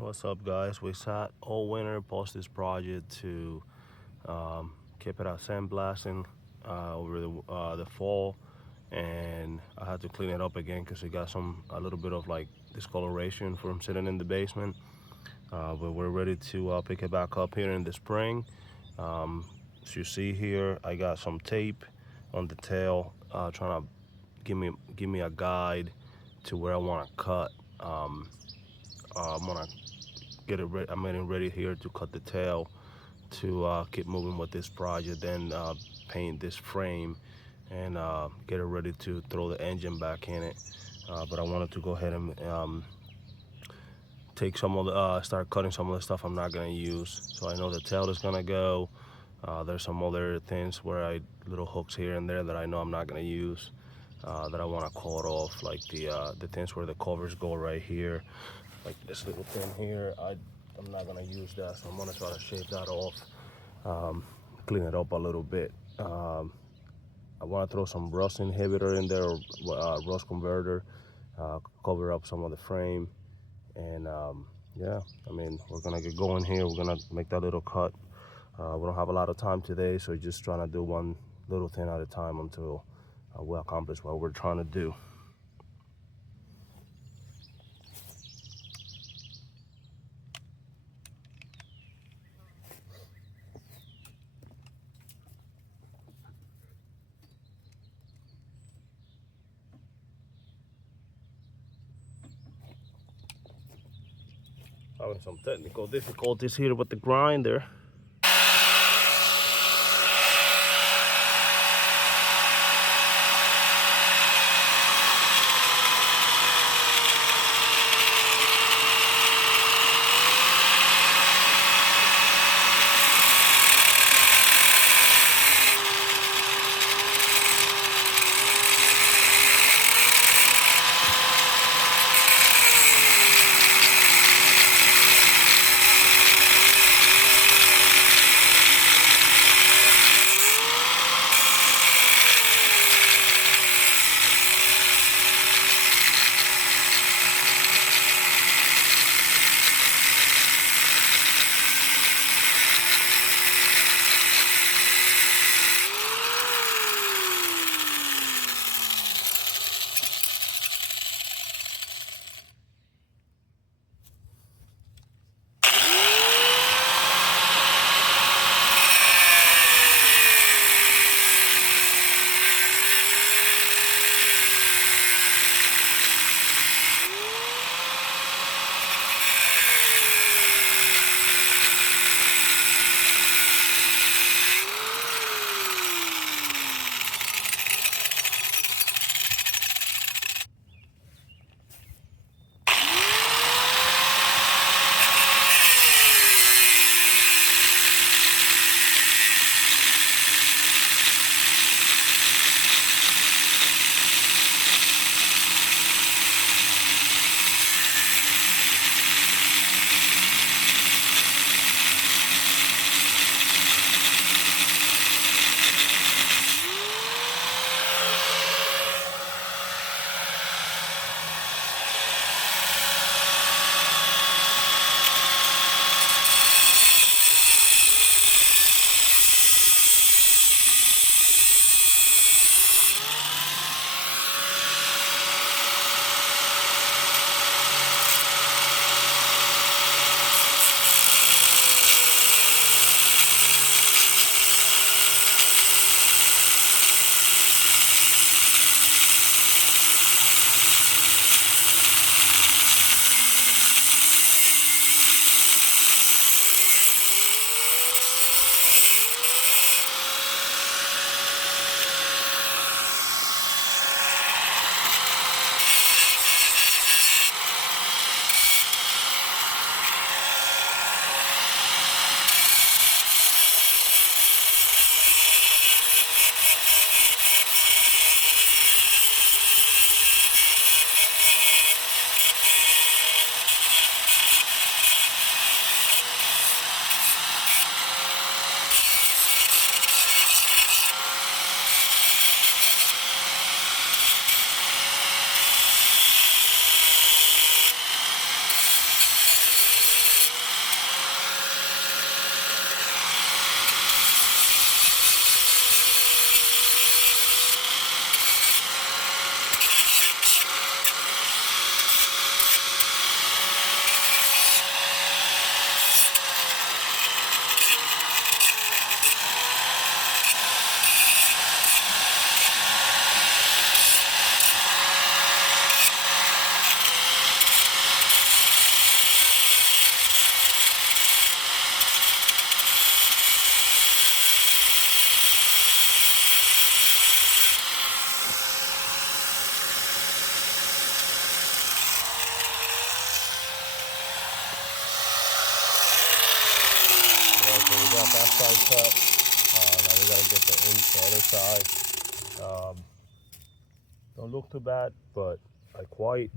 What's up, guys? We sat all winter post this project to keep it out sandblasting over the fall, and I had to clean it up again because it got a little bit of like discoloration from sitting in the basement. But we're ready to pick it back up here in the spring. As you see here, I got some tape on the tail, trying to give me a guide to where I want to cut. I'm gonna get it ready. I'm getting ready here to cut the tail to keep moving with this project. Then paint this frame and get it ready to throw the engine back in it. But I wanted to go ahead and take some of the start cutting some of the stuff I'm not gonna use. So I know the tail is gonna go. There's some other things where little hooks here and there that I know I'm not gonna use. That I want to cut off, like the things where the covers go right here, like this little thing here. I'm not gonna use that, so I'm gonna try to shave that off, clean it up a little bit. I want to throw some rust inhibitor in there, or rust converter, cover up some of the frame, and yeah, I mean, we're gonna get going here. We're gonna make that little cut. We don't have a lot of time today, so just trying to do one little thing at a time until we accomplish what we're trying to do. Having some technical difficulties here with the grinder. So we got that side cut. Now we gotta get the other side. Don't look too bad, but I quite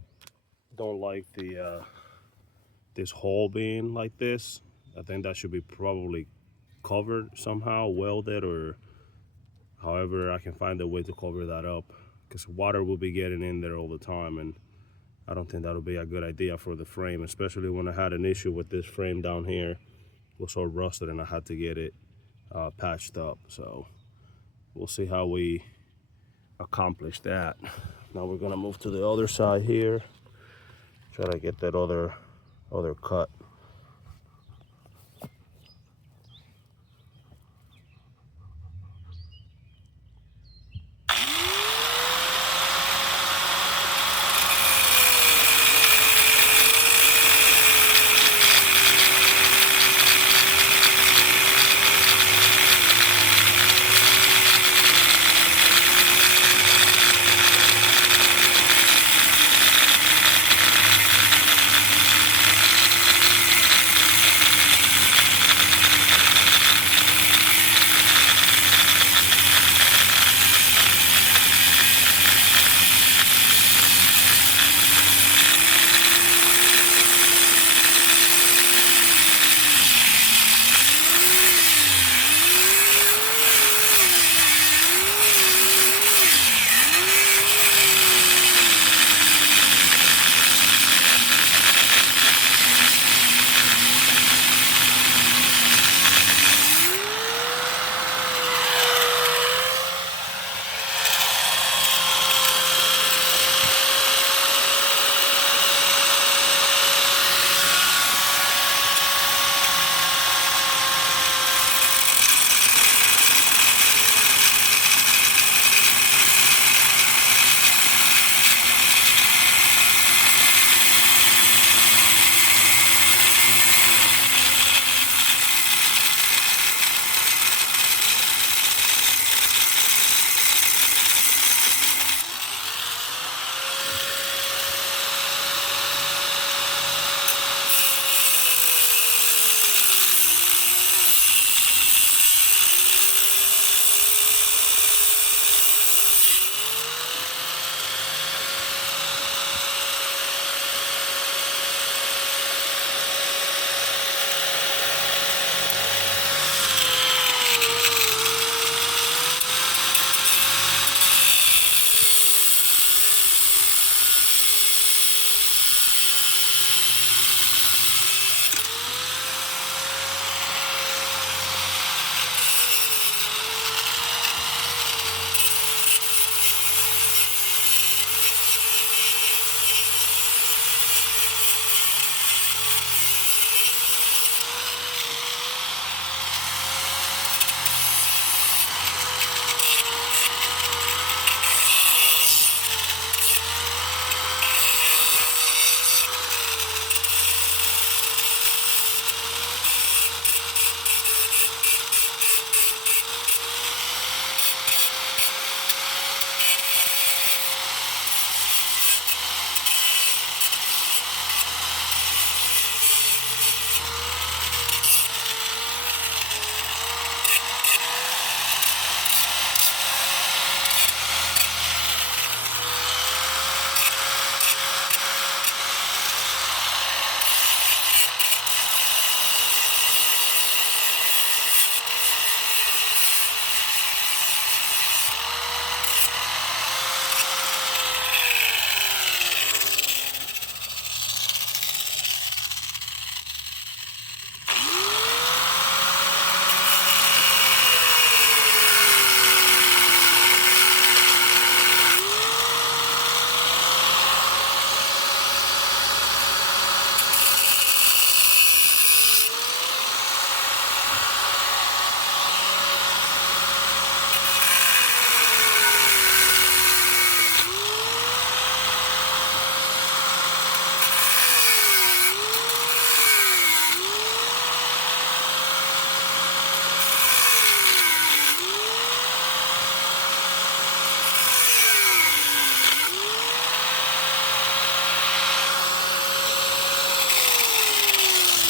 don't like the this hole being like this. I think that should be probably covered somehow, welded, or however I can find a way to cover that up, because water will be getting in there all the time, and I don't think that'll be a good idea for the frame, especially when I had an issue with this frame down here. It was all rusted and I had to get it patched up. So we'll see how we accomplish that. Now we're gonna move to the other side here, try to get that other cut.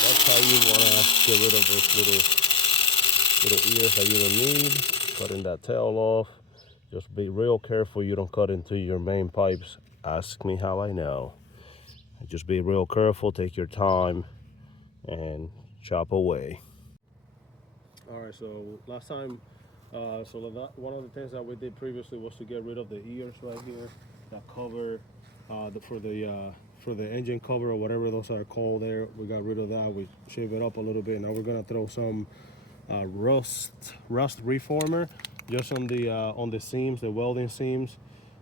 That's how you want to get rid of those little little ears that you don't need, cutting that tail off. Just be real careful you don't cut into your main pipes. Ask me how I know. Just be real careful, take your time, and chop away. All right, so last time, one of the things that we did previously was to get rid of the ears right here that cover for the engine cover or whatever those are called there. We got rid of that. We shave it up a little bit. Now we're gonna throw some rust reformer just on the seams, the welding seams,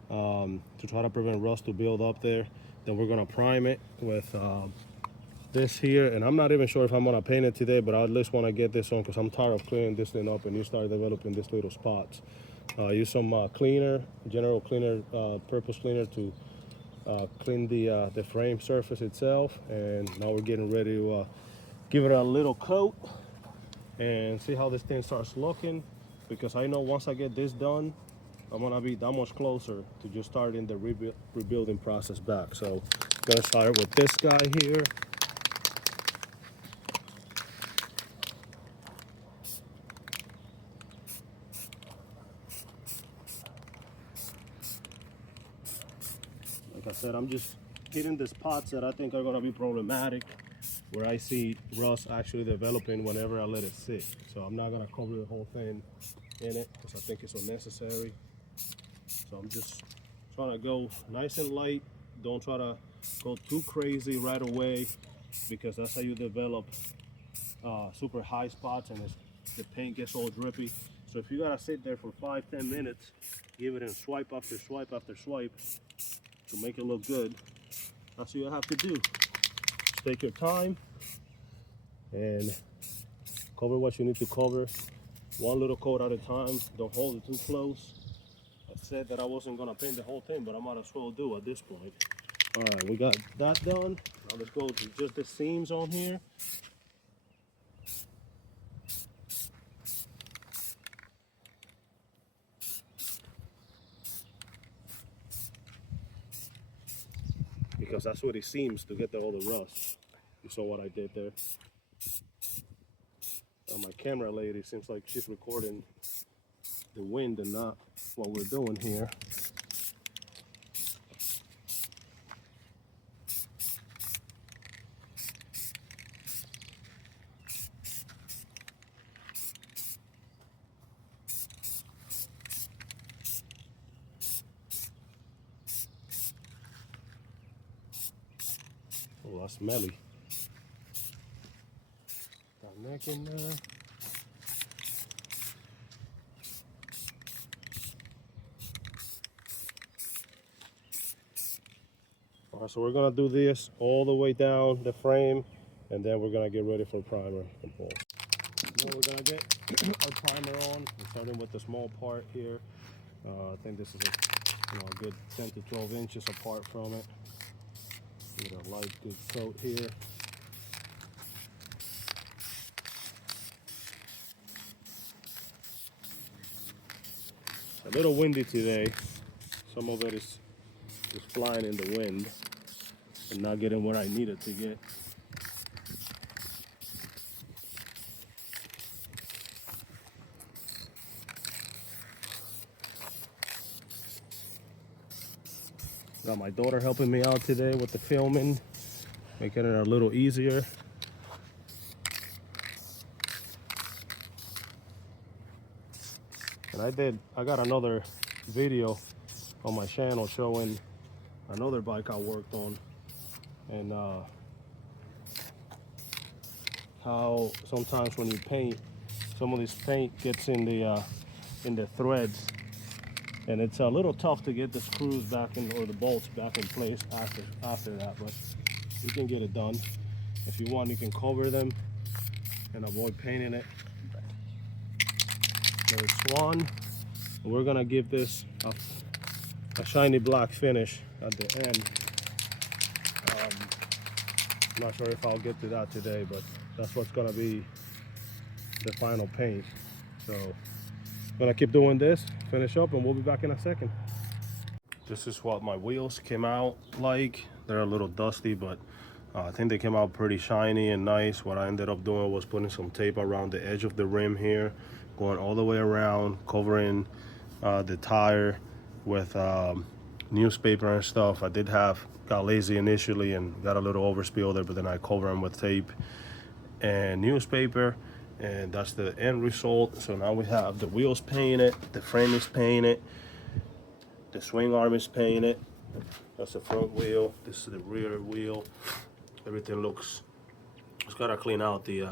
to try to prevent rust to build up there. Then we're gonna prime it with this here, and I'm not even sure if I'm gonna paint it today, but I at least want to get this on because I'm tired of cleaning this thing up and you start developing these little spots. Use some cleaner, general cleaner, purpose cleaner to clean the frame surface itself. And now we're getting ready to give it a little coat and see how this thing starts looking, because I know once I get this done, I'm gonna be that much closer to just starting the rebuilding process back. So I'm gonna start with this guy here. Like I said, I'm just hitting the spots that I think are gonna be problematic, where I see rust actually developing whenever I let it sit. So I'm not gonna cover the whole thing in it because I think it's unnecessary. So I'm just trying to go nice and light. Don't try to go too crazy right away, because that's how you develop super high spots and the paint gets all drippy. So if you gotta sit there for 5-10 minutes, give it a swipe after swipe after swipe to make it look good, that's what you have to do. Just take your time and cover what you need to cover, one little coat at a time. Don't hold it too close. I said that I wasn't gonna paint the whole thing, but I might as well do at this point. All right, we got that done. Now let's go to just the seams on here. Because that's what it seems to get all the rust. You saw what I did there. My camera lady seems like she's recording the wind and not what we're doing here. Oh, that's smelly. Got neck in there. All right, so we're gonna do this all the way down the frame, and then we're gonna get ready for primer and pull. Now we're gonna get our primer on. We're starting with the small part here. I think this is a good 10 to 12 inches apart from it. Get a light good coat here. It's a little windy today. Some of it is just flying in the wind and not getting what I needed to get. Got my daughter helping me out today with the filming, making it a little easier. And I got another video on my channel showing another bike I worked on, and how sometimes when you paint, some of this paint gets in the threads, and it's a little tough to get the screws back in, or the bolts back in place after that, but you can get it done. If you want, you can cover them and avoid painting it. There's Swan. We're gonna give this a shiny black finish at the end. I'm not sure if I'll get to that today, but that's what's gonna be the final paint. So I'm gonna keep doing this, finish up, and we'll be back in a second. This is what my wheels came out like. They're a little dusty, but I think they came out pretty shiny and nice. What I ended up doing was putting some tape around the edge of the rim here, going all the way around, covering the tire with newspaper and stuff. I got lazy initially and got a little overspill there, but then I cover them with tape and newspaper, and that's the end result. So now we have the wheels painted, the frame is painted, the swing arm is painted. That's the front wheel, this is the rear wheel. Everything looks, just gotta clean out the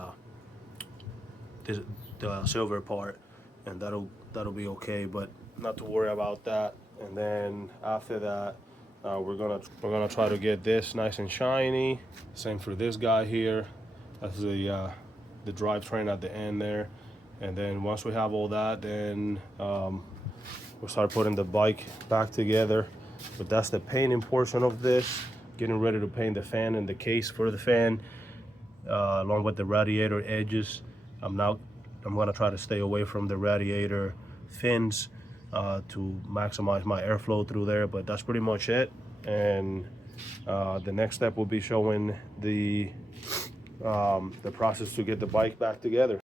silver part, and that'll be okay, but not to worry about that. And then after that, we're gonna try to get this nice and shiny. Same for this guy here. That's the drivetrain at the end there. And then once we have all that, then we'll start putting the bike back together. But that's the painting portion of this. Getting ready to paint the fan and the case for the fan, along with the radiator edges. I'm gonna try to stay away from the radiator fins to maximize my airflow through there, but that's pretty much it. And the next step will be showing the process to get the bike back together.